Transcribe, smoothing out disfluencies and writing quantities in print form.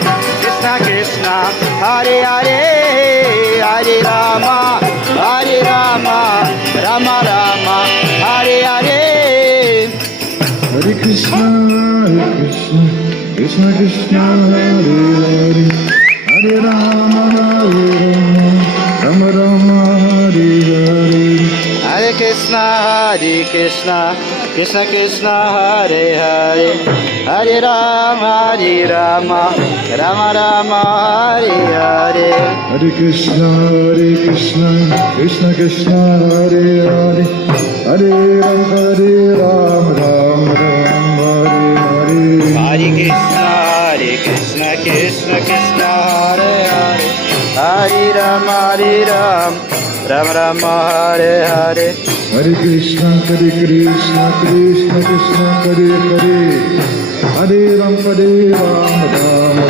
Krishna Krishna Hare Hare Hare Rama Rama Rama Hare Hare. Hare Krishna, Krishna Krishna, Hare Hare, Hare Rama, Rama Rama, Hare Hare. Hare Krishna Krishna Krishna Hare Hare, Hare Rama Rama Rama Hare Hare. Hare Krishna, Krishna Krishna, Hare Hare, Hare Rama, Rama Rama, Hare Hare. Hare Krishna Krishna Krishna Hare Hare, Hare Rama Rama Rama Hare Hare. Hare Krishna Krishna Krishna, Hare Hare, Hare Rama, Rama